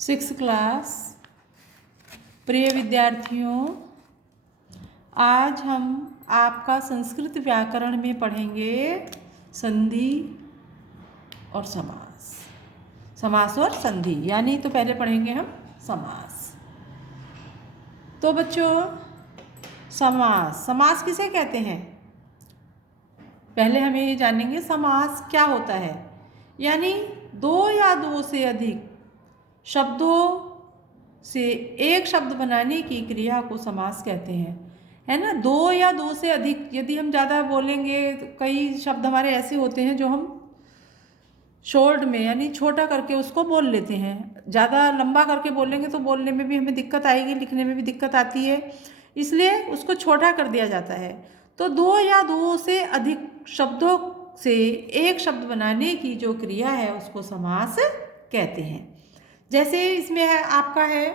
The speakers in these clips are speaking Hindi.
सिक्स क्लास प्रिय विद्यार्थियों, आज हम आपका संस्कृत व्याकरण में पढ़ेंगे संधि और समास। समास और संधि यानी तो पहले पढ़ेंगे हम समास। तो बच्चों, समास समास किसे कहते हैं? पहले हमें ये जानेंगे समास क्या होता है। यानी दो या दो से अधिक शब्दों से एक शब्द बनाने की क्रिया को समास कहते हैं, है ना। दो या दो से अधिक, यदि हम ज़्यादा बोलेंगे तो कई शब्द हमारे ऐसे होते हैं जो हम शॉर्ट में यानी छोटा करके उसको बोल लेते हैं। ज़्यादा लंबा करके बोलेंगे तो बोलने में भी हमें दिक्कत आएगी, लिखने में भी दिक्कत आती है, इसलिए उसको छोटा कर दिया जाता है। तो दो या दो से अधिक शब्दों से एक शब्द बनाने की जो क्रिया है उसको समास कहते हैं। जैसे इसमें है आपका है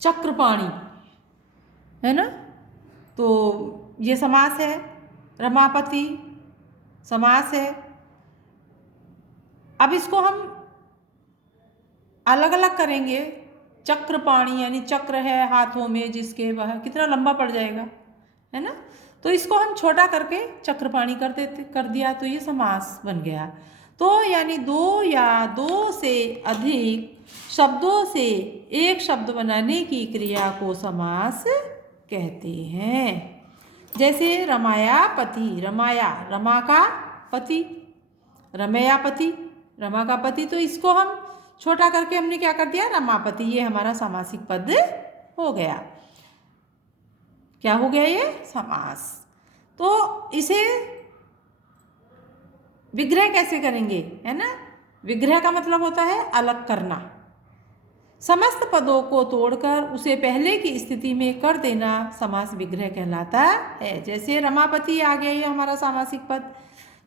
चक्रपाणी, है ना, तो ये समास है। रमापति समास है। अब इसको हम अलग अलग करेंगे। चक्रपाणी यानी चक्र है हाथों में जिसके, वह कितना लंबा पड़ जाएगा, है ना। तो इसको हम छोटा करके चक्रपाणी कर दिया तो ये समास बन गया। तो यानी दो या दो से अधिक शब्दों से एक शब्द बनाने की क्रिया को समास कहते हैं। जैसे रमायापति, रमाया रमा का पति, रमयापति रमा का पति, तो इसको हम छोटा करके हमने क्या कर दिया, रमापति। ये हमारा समासिक पद हो गया। क्या हो गया ये? समास। तो इसे विग्रह कैसे करेंगे, है ना। विग्रह का मतलब होता है अलग करना। समस्त पदों को तोड़कर उसे पहले की स्थिति में कर देना समास विग्रह कहलाता है। जैसे रमापति आ गया ये हमारा समासिक पद,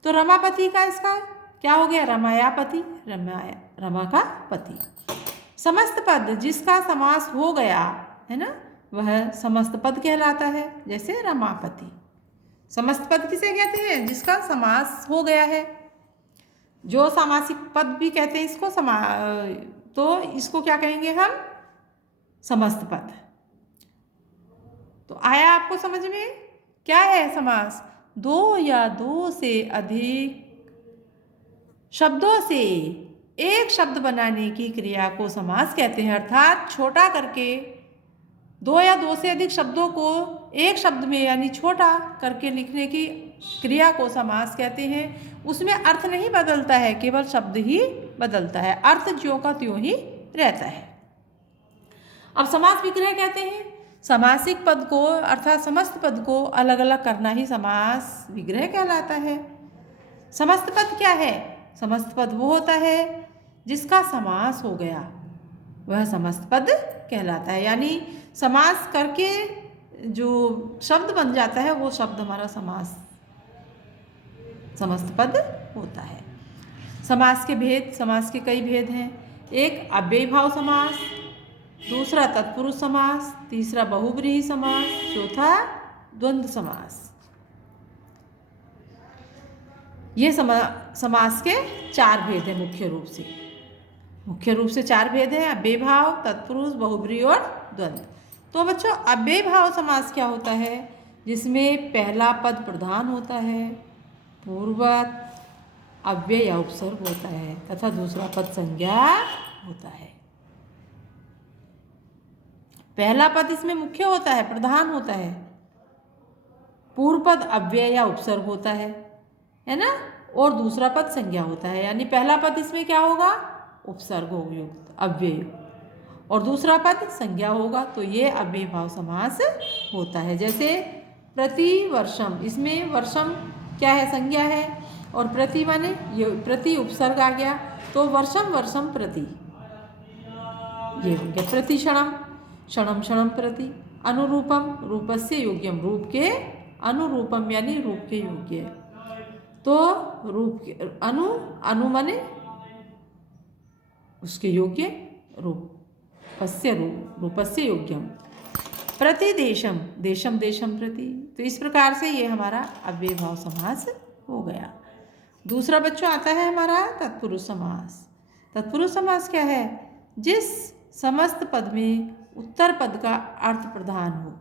तो रमापति का इसका क्या हो गया, रमायापति, रमा का पति। समस्त पद जिसका समास हो गया, है ना, वह समस्त पद कहलाता है। जैसे रमापति। समस्त पद किसे कहते हैं? जिसका समास हो गया है, जो सामासिक पद भी कहते हैं इसको। तो इसको क्या कहेंगे हम? समस्त पद। तो आया आपको समझ में? क्या है समास? दो या दो से अधिक शब्दों से एक शब्द बनाने की क्रिया को समास कहते हैं। अर्थात छोटा करके दो या दो से अधिक शब्दों को एक शब्द में यानी छोटा करके लिखने की क्रिया को समास कहते हैं। उसमें अर्थ नहीं बदलता है, केवल शब्द ही बदलता है, अर्थ ज्यों का त्यों ही रहता है। अब समास विग्रह कहते हैं समासिक पद को, अर्थात समस्त पद को अलग अलग करना ही समास विग्रह कहलाता है। समस्त पद क्या है? समस्त पद वो होता है जिसका समास हो गया, वह समस्त पद कहलाता है। यानी समास करके जो शब्द बन जाता है वो शब्द हमारा समास समस्त पद होता है। समास के भेद, समास के कई भेद हैं। एक अव्ययीभाव समास, दूसरा तत्पुरुष समास, तीसरा बहुब्रीहि समास, चौथा द्वंद्व समास। ये समास के चार भेद हैं मुख्य रूप से चार भेद हैं, अव्ययीभाव, तत्पुरुष, बहुब्रीहि और द्वंद्व। तो बच्चों, अव्ययीभाव समास क्या होता है? जिसमें पहला पद प्रधान होता है, पूर्ववत अव्यय या उपसर्ग होता है, तथा दूसरा पद संज्ञा होता है। पहला पद इसमें मुख्य होता है, प्रधान होता है, पूर्व पद अव्यय या उपसर्ग होता है ना, और दूसरा पद संज्ञा होता है। यानी पहला पद इसमें क्या होगा? उपसर्ग युक्त अव्यय, और दूसरा पद संज्ञा होगा। तो ये अव्ययीभाव समास होता है। जैसे प्रतिवर्षम, इसमें वर्षम क्या है? संज्ञा है, और प्रति माने ये प्रति उपसर्ग आ गया, तो वर्षम वर्षम प्रति, ये हो गया प्रतिक्षणम, क्षणम क्षणम प्रति। अनुरूपम, रूपस्य योग्यम, रूप के अनुरूपम यानी रूप के योग्य, तो रूप के अनु माने उसके योग्य, रूपस्य योग्यम। प्रतिदेशम, देशम देशम प्रति। तो इस प्रकार से ये हमारा अव्ययीभाव समास हो गया। दूसरा बच्चों आता है हमारा तत्पुरुष समास। तत्पुरुष समास क्या है? जिस समस्त पद में उत्तर पद का अर्थ प्रधान हो।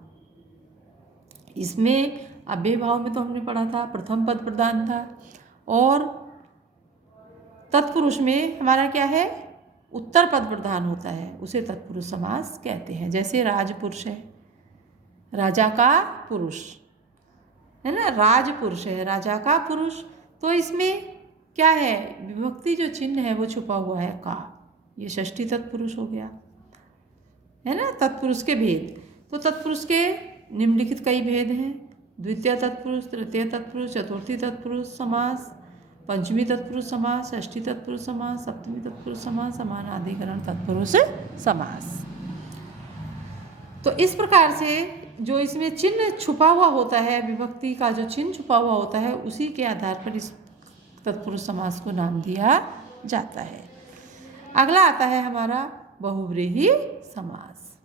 इसमें अव्यय भाव में तो हमने पढ़ा था प्रथम पद प्रधान था, और तत्पुरुष में हमारा क्या है? उत्तर पद प्रधान होता है, उसे तत्पुरुष समास कहते हैं। जैसे राजपुरुष है, राजा का पुरुष है ना, राजपुरुष है राजा का पुरुष। तो इसमें क्या है? विभक्ति जो चिन्ह है वो छुपा हुआ है का, ये षष्ठी तत्पुरुष हो गया है ना। तत्पुरुष के भेद, तो तत्पुरुष के निम्नलिखित कई भेद हैं। द्वितीय तत्पुरुष, तृतीय तत्पुरुष, चतुर्थी तत्पुरुष समास, पंचमी तत्पुरुष समास, षष्ठी तत्पुरुष समास, सप्तमी तत्पुरुष समास, समानाधिकरण तत्पुरुष समास। तो इस प्रकार से जो इसमें चिन्ह छुपा हुआ होता है, विभक्ति का जो चिन्ह छुपा हुआ होता है, उसी के आधार पर इस तत्पुरुष समास को नाम दिया जाता है। अगला आता है हमारा बहुव्रीहि समास।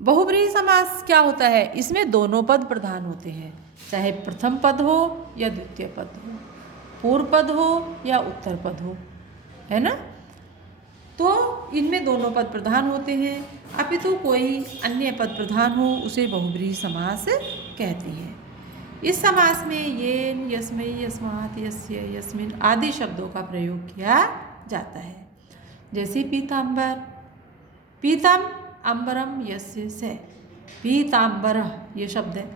बहुव्रीहि समास क्या होता है? इसमें दोनों पद प्रधान होते हैं, चाहे प्रथम पद हो या द्वितीय पद हो, पूर्व पद हो या उत्तर पद हो, है ना। तो इनमें दोनों पद प्रधान होते हैं, अपितु कोई अन्य पद प्रधान हो उसे बहुव्रीहि समास कहते हैं। इस समास में येन, यस्मै, यस्मात्, यस्य, यस्मिन् आदि शब्दों का प्रयोग किया जाता है। जैसे पीताम्बर, पीतम अंबरम यस्य से, पीताम्बर ये शब्द है।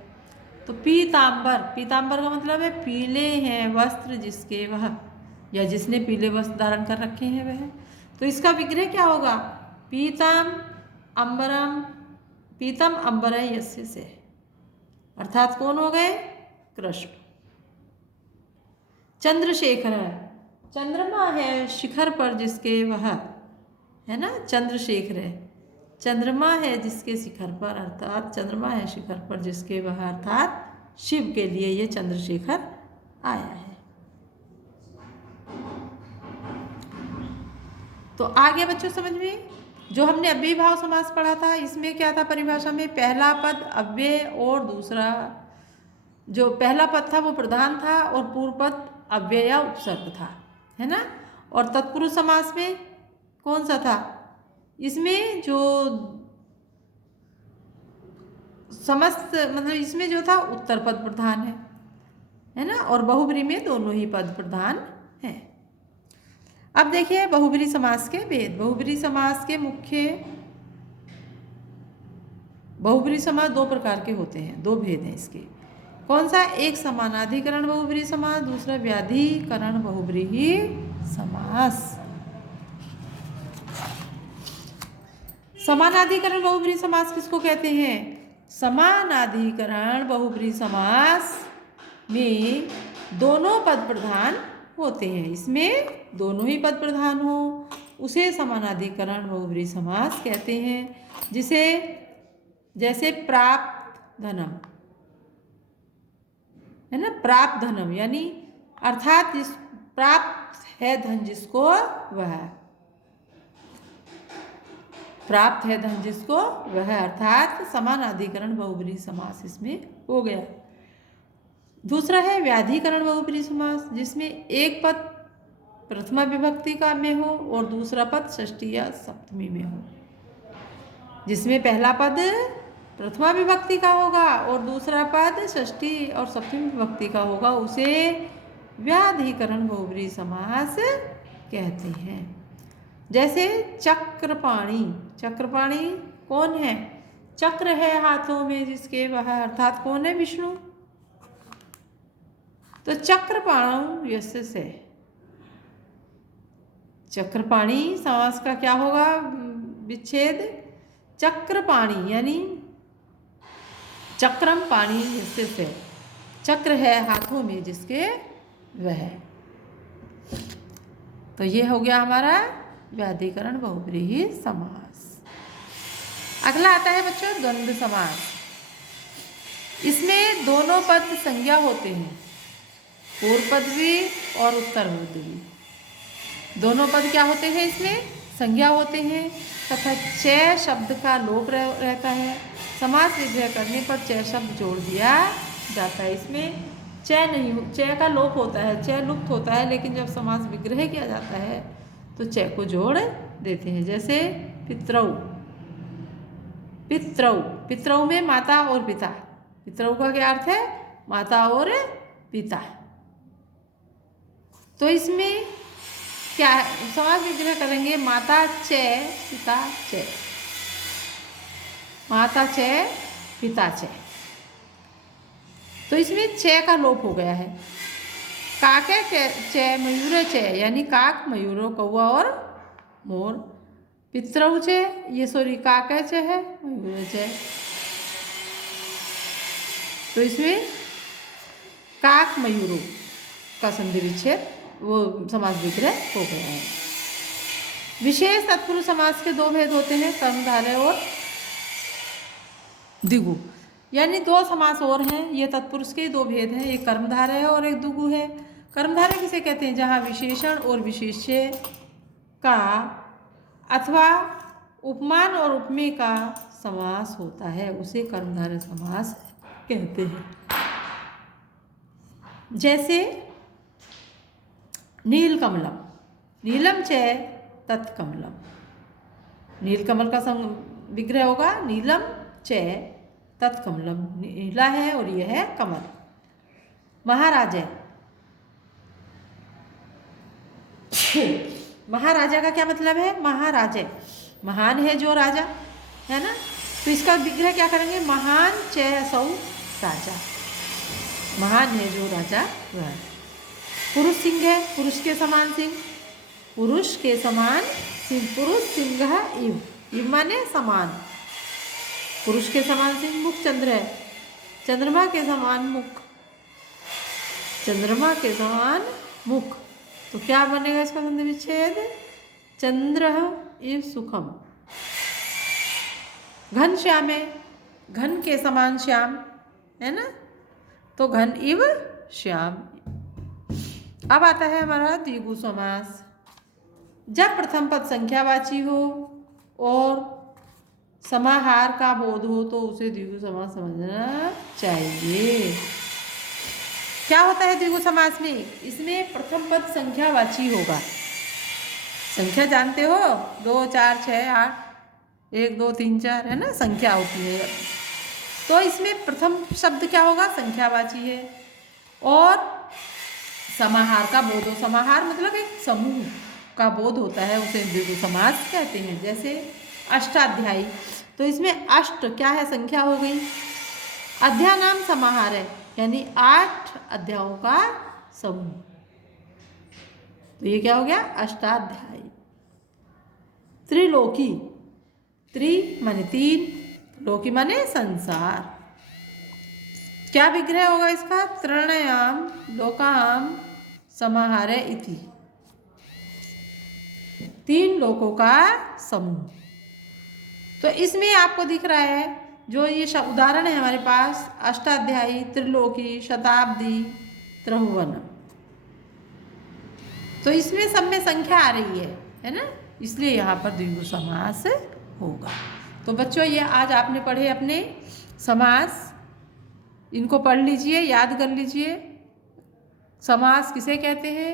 तो पीताम्बर, पीताम्बर का मतलब है पीले हैं वस्त्र जिसके वह, या जिसने पीले वस्त्र धारण कर रखे हैं वह। तो इसका विग्रह क्या होगा? पीतम अंबरम, पीतम अंबर यस्य से, अर्थात कौन हो गए? कृष्ण। चंद्रशेखर, चंद्रमा है शिखर पर जिसके वह, है ना, चंद्रशेखर है, चंद्रमा है जिसके शिखर पर, अर्थात चंद्रमा है शिखर पर जिसके वह, अर्थात शिव के लिए ये चंद्रशेखर आया है। तो आ गया बच्चों समझ में? जो हमने अव्यय भाव समास पढ़ा था, इसमें क्या था परिभाषा में? पहला पद अव्यय और दूसरा, जो पहला पद था वो प्रधान था और पूर्व पद अव्यय या उपसर्ग था, है ना। और तत्पुरुष समास में कौन सा था? इसमें जो समस्त मतलब इसमें जो था उत्तर पद प्रधान है ना, और बहुव्रीहि में दोनों ही पद प्रधान हैं। अब देखिए बहुव्रीहि समास के भेद। बहुव्रीहि समास के मुख्य, बहुव्रीहि समास दो प्रकार के होते हैं, दो भेद हैं इसके। कौन सा? एक समानाधिकरण बहुव्रीहि समास, दूसरा व्याधिकरण बहुव्रीहि समास। समानाधिकरण बहुव्रीहि समास किसको कहते हैं? समानाधिकरण बहुव्रीहि समास में दोनों पद प्रधान होते हैं, इसमें दोनों ही पद प्रधान हो उसे समानाधिकरण बहुव्रीहि समास कहते हैं। जिसे जैसे प्राप्त धनम, है ना, प्राप्त धनम यानी अर्थात जिस प्राप्त है धन जिसको वह, प्राप्त है धन जिसको वह, अर्थात समानाधिकरण बहुव्रीहि समास इसमें हो गया। दूसरा है व्याधिकरण बहुव्रीहि समास, जिसमें एक पद प्रथमा विभक्ति का में हो और दूसरा पद षष्ठी या सप्तमी में हो। जिसमें पहला पद प्रथमा विभक्ति का होगा और दूसरा पद षष्ठी और सप्तमी विभक्ति का होगा, उसे व्याधिकरण बहुव्रीहि समास कहते हैं। जैसे चक्रपाणि, चक्रपाणि कौन है? चक्र है हाथों में जिसके वह, अर्थात कौन है? विष्णु। तो चक्रपाणौ यस्य से, चक्रपाणि समास का क्या होगा विच्छेद? चक्रपाणि यानी चक्रम पाणि यस्य से, चक्र है हाथों में जिसके वह। तो ये हो गया हमारा व्याधिकरण बहुव्रीहि समास। अगला आता है बच्चों द्वंद्व समास। इसमें दोनों पद संज्ञा होते हैं, पूर्व पद भी और उत्तर पद भी। दोनों पद क्या होते हैं? इसमें संज्ञा होते हैं तथा च शब्द का लोप रहता है। समास विग्रह करने पर च शब्द जोड़ दिया जाता है। इसमें चय नहीं, चय का लोप होता है, चय लुप्त होता है, लेकिन जब समास विग्रह किया जाता है तो चय को जोड़ देते हैं। जैसे पितरौ, पितरौ, पितरौ में माता और पिता, पितरौ का क्या अर्थ है? माता और पिता। तो इसमें क्या समास विग्रह करेंगे? माता चय पिता चय, माता चय पिता चय। तो इसमें चय का लोप हो गया है। काके चय मयूर चय, यानी काक मयूरो कौवा और मोर। पितरौ चय, ये सॉरी काके चय है, मयूर चय। तो इसमें काक मयूरो का संधि विच्छेद, वो समास विग्रह हो गया है। विशेष तत्पुरुष समास के दो भेद होते हैं, कर्मधारय और द्विगु। यानी दो समास और हैं, ये तत्पुरुष के दो भेद हैं, एक कर्मधारय है और एक द्विगु है। कर्मधारय किसे कहते हैं? जहाँ विशेषण और विशेष्य का अथवा उपमान और उपमेय का समास होता है, उसे कर्मधारय समास कहते हैं। जैसे नीलकमलम, नीलम चय तत्कमलम, नीलकमल का विग्रह होगा नीलम चय तत्कमलम, नीला है और यह है कमल। महाराजय, महाराजा का क्या मतलब है? महाराजय, महान है जो राजा है ना, तो इसका विग्रह क्या करेंगे? महान चय सौ राजा, महान है जो राजा वह। पुरुष सिंह है, पुरुष के समान सिंह, पुरुष के समान सिंह, पुरुष सिंह इव, इव माने समान, पुरुष के समान सिंह। मुख चंद्र है, चंद्रमा के समान मुख, चंद्रमा के समान मुख। तो क्या बनेगा इसका संधि विच्छेद? चंद्र इव सुखम। घन श्याम है, घन के समान श्याम है ना, तो घन इव श्याम। अब आता है हमारा द्विगु समास। जब प्रथम पद संख्यावाची हो और समाहार का बोध हो तो उसे द्विगु समास समझना चाहिए। क्या होता है द्विगु समास में? इसमें प्रथम पद संख्यावाची होगा। संख्या जानते हो, 2 4 6 8, 1 2 3 4 है ना, संख्या होती है। तो इसमें प्रथम शब्द क्या होगा? संख्यावाची है और समाहार का बोध हो। समाहार मतलब एक समूह का बोध होता है, उसे द्विगु समास कहते हैं। जैसे अष्टाध्यायी, तो इसमें अष्ट क्या है? संख्या हो गई। अध्याय नाम समाहार है, यानी 8 अध्यायों का समूह, तो ये क्या हो गया? अष्टाध्यायी। त्रिलोकी, त्रि माने 3, लोकी माने संसार। क्या विग्रह होगा इसका? त्रणयाम लोकाम समाहारे इति, 3 लोकों का समूह। तो इसमें आपको दिख रहा है जो ये उदाहरण है हमारे पास, अष्टाध्यायी, त्रिलोकी, शताब्दी, त्रिभुवन। तो इसमें सब में संख्या आ रही है ना, इसलिए यहाँ पर द्विगु समास होगा। तो बच्चों ये आज आपने पढ़े अपने समास, इनको पढ़ लीजिए, याद कर लीजिए। समास किसे कहते हैं,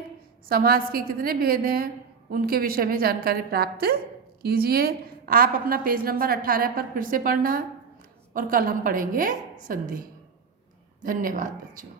समास के कितने भेद हैं, उनके विषय में जानकारी प्राप्त कीजिए। आप अपना पेज नंबर 18 पर फिर से पढ़ना और कल हम पढ़ेंगे संधि। धन्यवाद बच्चों।